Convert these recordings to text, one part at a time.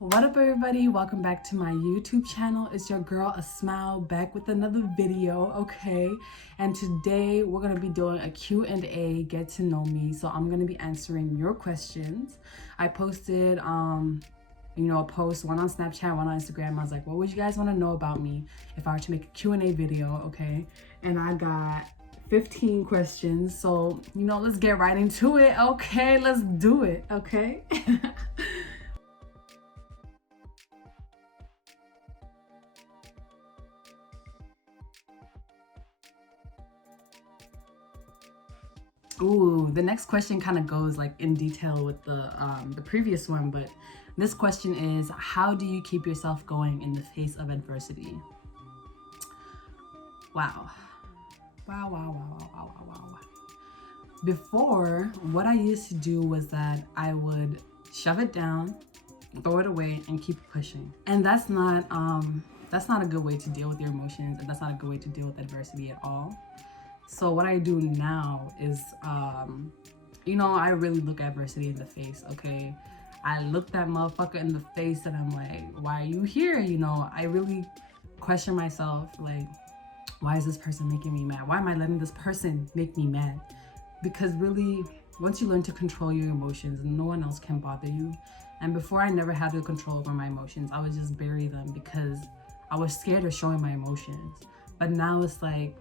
What up everybody, welcome back to my YouTube channel. It's your girl Asmau back with another video, okay? And today we're gonna be doing a Q&A, get to know me. So I'm gonna be answering your questions. I posted a post, one on Snapchat, one on Instagram. I was like, what would you guys want to know about me if I were to make a Q&A video, okay? And I got 15 questions. So, let's get right into it, okay? Let's do it, okay? Ooh, the next question kind of goes like in detail with the previous one, but this question is, how do you keep yourself going in the face of adversity? Wow. Wow. Before, what I used to do was that I would shove it down, throw it away, and keep pushing. And that's not a good way to deal with your emotions, and that's not a good way to deal with adversity at all. So what I do now is, I really look adversity in the face, okay? I look that motherfucker in the face and I'm like, why are you here? I really question myself, like, why is this person making me mad? Why am I letting this person make me mad? Because really, once you learn to control your emotions, no one else can bother you. And before, I never had the control over my emotions. I would just bury them because I was scared of showing my emotions. But now it's like,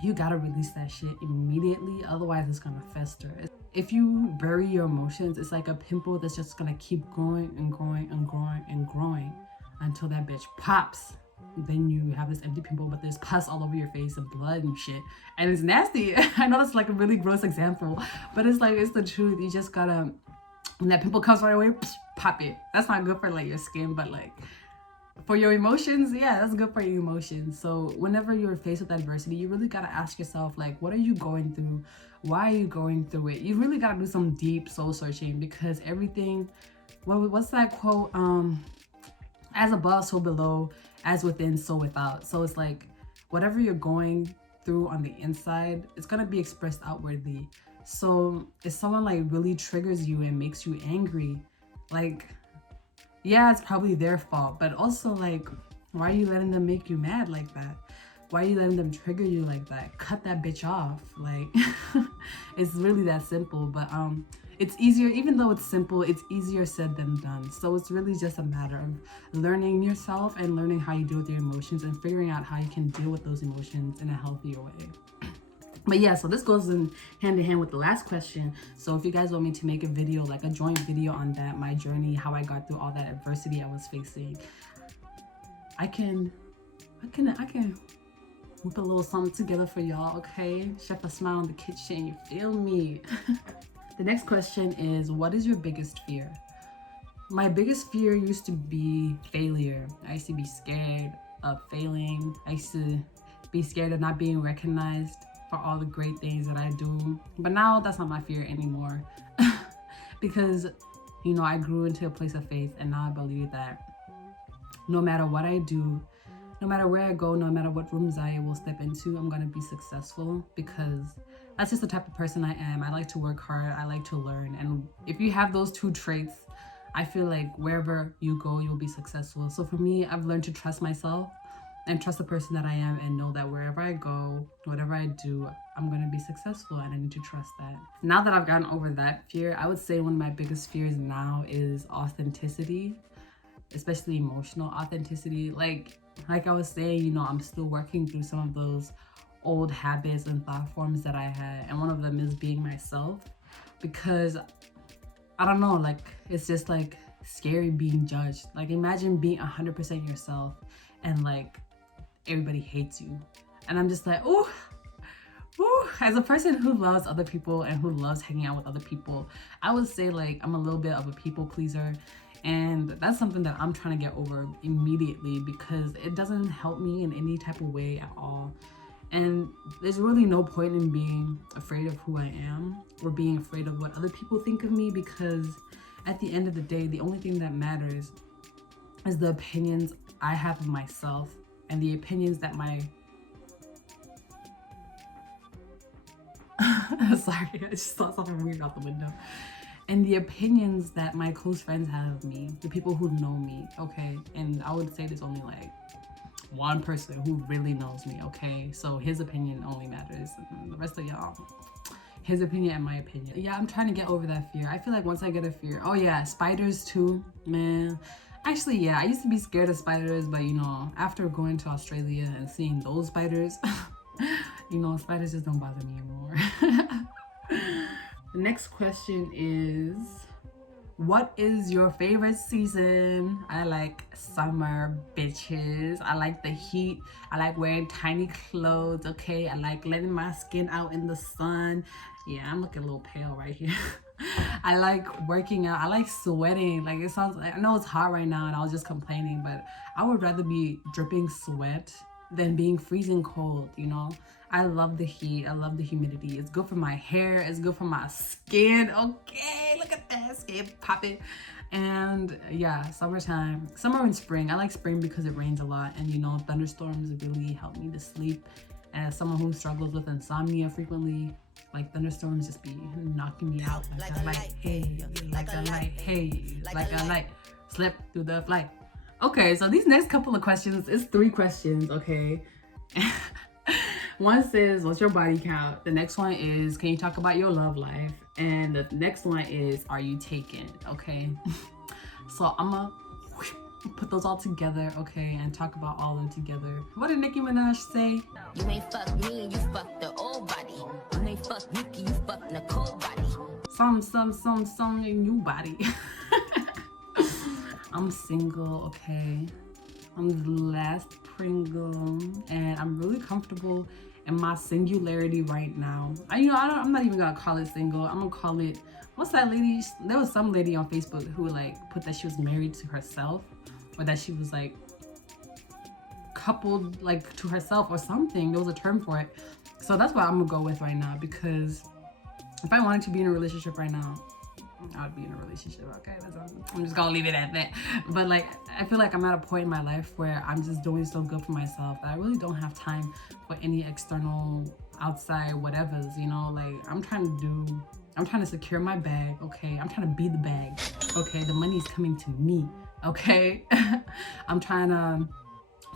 you gotta release that shit immediately, otherwise it's gonna fester. If you bury your emotions, it's like a pimple that's just gonna keep growing and growing and growing and growing until that bitch pops. Then you have this empty pimple, but there's pus all over your face and blood and shit, and it's nasty. I know that's like a really gross example, but it's the truth. You just gotta, when that pimple comes right away, pop it. That's not good for like your skin, but like for your emotions, yeah, that's good for your emotions. So whenever you're faced with adversity, you really got to ask yourself, like, what are you going through? Why are you going through it? You really got to do some deep soul searching, because everything, what's that quote? As above, so below, as within, so without. So it's like, whatever you're going through on the inside, it's going to be expressed outwardly. So if someone like really triggers you and makes you angry, like, yeah, it's probably their fault, but also like, why are you letting them make you mad like that? Why are you letting them trigger you like that? Cut that bitch off. Like, it's really that simple, but it's easier, even though it's simple, it's easier said than done. So it's really just a matter of learning yourself and learning how you deal with your emotions and figuring out how you can deal with those emotions in a healthier way. But yeah, so this goes in hand in hand with the last question. So if you guys want me to make a video, like a joint video on that, my journey, how I got through all that adversity I was facing, I can whip a little something together for y'all, okay? Chef Asmau in the kitchen, you feel me? The next question is, what is your biggest fear? My biggest fear used to be failure. I used to be scared of failing. I used to be scared of not being recognized for all the great things that I do. But now that's not my fear anymore. Because, I grew into a place of faith, and now I believe that no matter what I do, no matter where I go, no matter what rooms I will step into, I'm gonna be successful, because that's just the type of person I am. I like to work hard, I like to learn. And if you have those two traits, I feel like wherever you go, you'll be successful. So for me, I've learned to trust myself and trust the person that I am, and know that wherever I go, whatever I do, I'm gonna be successful, and I need to trust that. Now that I've gotten over that fear, I would say one of my biggest fears now is authenticity, especially emotional authenticity. Like I was saying, I'm still working through some of those old habits and thought forms that I had, and one of them is being myself, because I don't know, like, it's just like scary being judged. Like, imagine being 100% yourself and like everybody hates you. And I'm just like, ooh. As a person who loves other people and who loves hanging out with other people, I would say like I'm a little bit of a people pleaser. And that's something that I'm trying to get over immediately, because it doesn't help me in any type of way at all. And there's really no point in being afraid of who I am or being afraid of what other people think of me, because at the end of the day, the only thing that matters is the opinions I have of myself, and the opinions that my sorry, I just saw something weird out the window. and the opinions that my close friends have of me, the people who know me, okay? And I would say there's only like one person who really knows me, okay? So his opinion only matters. The rest of y'all, his opinion and my opinion. Yeah, I'm trying to get over that fear. I feel like once I get a fear, oh yeah, spiders too, man. Actually, yeah, I used to be scared of spiders, but you know, after going to Australia and seeing those spiders, you know, spiders just don't bother me anymore. The next question is, what is your favorite season? I like summer, bitches. I like the heat. I like wearing tiny clothes, okay? I like letting my skin out in the sun. Yeah, I'm looking a little pale right here. I like working out. I like sweating. Like, it sounds like, I know it's hot right now and I was just complaining, but I would rather be dripping sweat than being freezing cold, you know? I love the heat. I love the humidity. It's good for my hair. It's good for my skin. Okay, look at that skin popping. And yeah, summertime, summer and spring. I like spring because it rains a lot, and you know, thunderstorms really help me to sleep. And as someone who struggles with insomnia frequently, like thunderstorms just be knocking me out like a light, hey, like a light, hey, like a light, slip through the flight. Okay, so these next couple of questions, it's 3 questions, okay? One says, what's your body count? The next one is, can you talk about your love life? And the next one is, are you taken? Okay. So I'm gonna put those all together, okay, and talk about all of them together. What did Nicki Minaj say? You ain't fuck me, you fuck the old body. You ain't fuck Nicki, you fuck Nicole body. Some new body. I'm single, okay. I'm the last Pringle, and I'm really comfortable in my singularity right now. I'm not even gonna call it single. I'm gonna call it, what's that lady? There was some lady on Facebook who like put that she was married to herself, or that she was like coupled like to herself or something. There was a term for it. So that's what I'm gonna go with right now, because if I wanted to be in a relationship right now, I'd be in a relationship, okay? I'm just gonna leave it at that. But like, I feel like I'm at a point in my life where I'm just doing so good for myself that I really don't have time for any external, outside whatevers, you know? Like, I'm trying to secure my bag, okay? I'm trying to be the bag, okay? The money's coming to me, okay? I'm trying to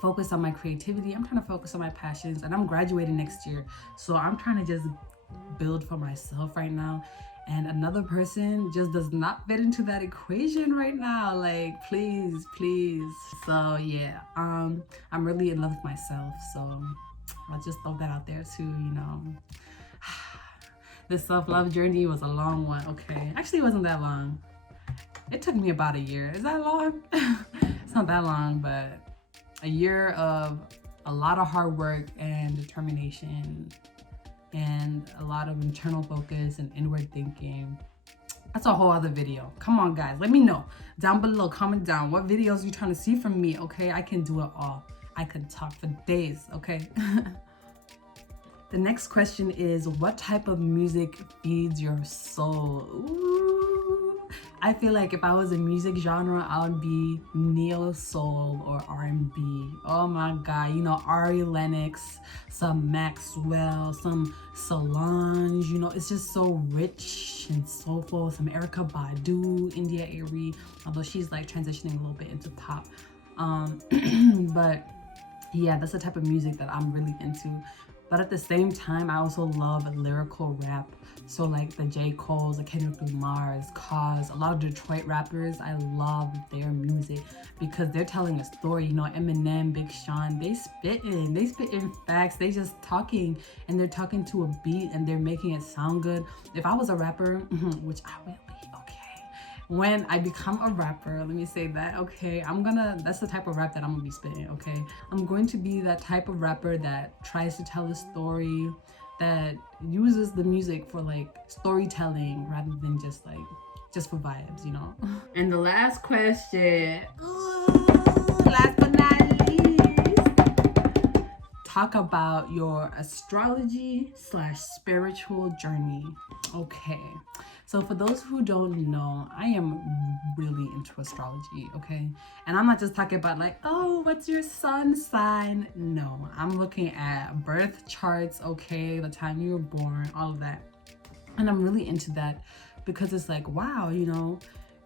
focus on my creativity. I'm trying to focus on my passions, and I'm graduating next year. So I'm trying to just build for myself right now. And another person just does not fit into that equation right now. Like, please. So yeah, I'm really in love with myself. So I'll just throw that out there too, you know. This self-love journey was a long one, okay? Actually, it wasn't that long. It took me about a year. Is that long? It's not that long, but a year of a lot of hard work and determination, and a lot of internal focus and inward thinking. That's a whole other video. Come on, guys, let me know down below. Comment down what videos you trying to see from me, okay? I can do it all. I could talk for days, okay? The next question is, what type of music feeds your soul? Ooh. I feel like if I was a music genre, I would be neo soul or R&B. Oh my God, you know, Ari Lennox, some Maxwell, some Solange, you know, it's just so rich and soulful. Some Erykah Badu, India Arie, although she's like transitioning a little bit into pop. But yeah, that's the type of music that I'm really into. But at the same time, I also love lyrical rap. So like the J. Cole's, the Kendrick Lamar's, Cause, a lot of Detroit rappers, I love their music because they're telling a story. You know, Eminem, Big Sean, they spitting facts. They just talking, and they're talking to a beat, and they're making it sound good. If I was a rapper, which I will be, okay. When I become a rapper, let me say that, okay, that's the type of rap that I'm gonna be spitting, okay? I'm going to be that type of rapper that tries to tell a story, that uses the music for like storytelling rather than just for vibes, you know? And the last question, last but not least, talk about your astrology / spiritual journey. Okay, so for those who don't know, I am really into astrology, okay? And I'm not just talking about like, oh, what's your sun sign? No, I'm looking at birth charts, okay? The time you were born, all of that. And I'm really into that because it's like, wow, you know,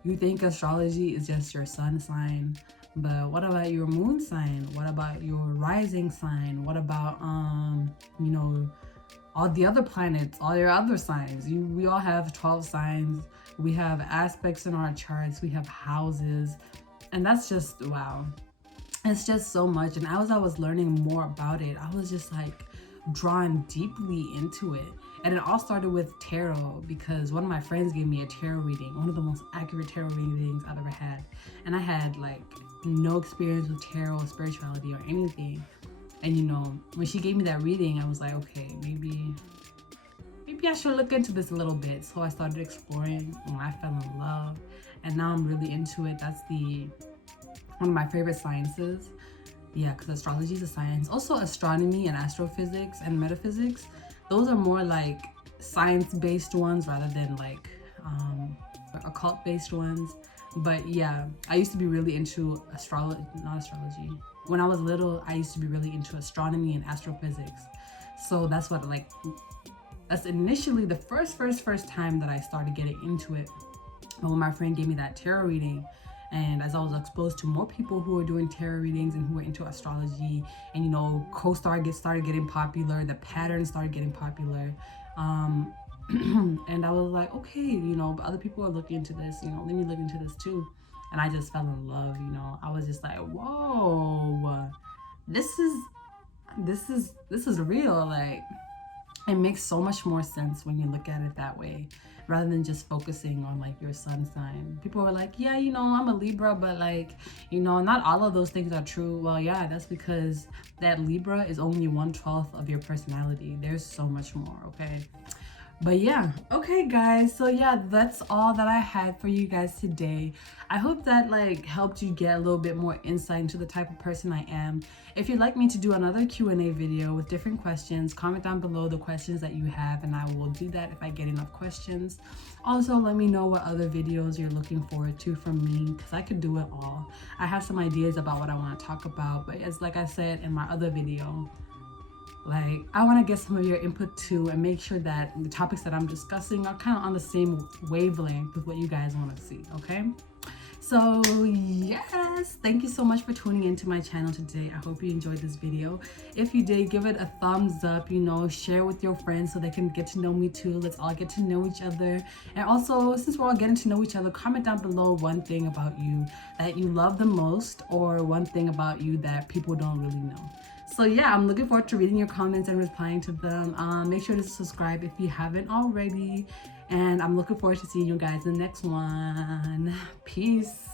you think astrology is just your sun sign, but what about your moon sign? What about your rising sign? What about you know, all the other planets, all your other signs? We all have 12 signs. We have aspects in our charts. We have houses, and that's just wow. It's just so much. And as I was learning more about it, I was just like drawn deeply into it. And it all started with tarot, because one of my friends gave me a tarot reading, one of the most accurate tarot readings I've ever had. And I had like no experience with tarot, spirituality, or anything. And you know, when she gave me that reading, I was like, okay, maybe I should look into this a little bit. So I started exploring, and I fell in love, and now I'm really into it. That's one of my favorite sciences. Yeah, because astrology is a science. Also, astronomy and astrophysics and metaphysics, those are more like science-based ones rather than like occult-based ones. But yeah, I used to be really into not astrology. When I was little, I used to be really into astronomy and astrophysics. So that's that's initially the first time that I started getting into it. But when my friend gave me that tarot reading, and as I was exposed to more people who were doing tarot readings and who were into astrology, and you know, started getting popular, the patterns started getting popular, and I was like, okay, you know, but other people are looking into this, you know, let me look into this too. And I just fell in love, you know. I was just like, whoa, this is real. Like, it makes so much more sense when you look at it that way, rather than just focusing on like your sun sign. People were like, yeah, you know, I'm a Libra, but like, you know, not all of those things are true. Well, yeah, that's because that Libra is only 1/12 of your personality. There's so much more, okay? But yeah, okay guys, so yeah, that's all that I had for you guys today. I hope that like helped you get a little bit more insight into the type of person I am. If you'd like me to do another Q&A video with different questions, comment down below the questions that you have, and I will do that if I get enough questions. Also, let me know what other videos you're looking forward to from me, because I could do it all. I have some ideas about what I want to talk about, but as like I said in my other video, like, I want to get some of your input too, and make sure that the topics that I'm discussing are kind of on the same wavelength with what you guys want to see, okay? So yes, thank you so much for tuning into my channel today. I hope you enjoyed this video. If you did, give it a thumbs up, you know, share with your friends so they can get to know me too. Let's all get to know each other. And also, since we're all getting to know each other, comment down below one thing about you that you love the most, or one thing about you that people don't really know. So yeah, I'm looking forward to reading your comments and replying to them. Make sure to subscribe if you haven't already. And I'm looking forward to seeing you guys in the next one. Peace.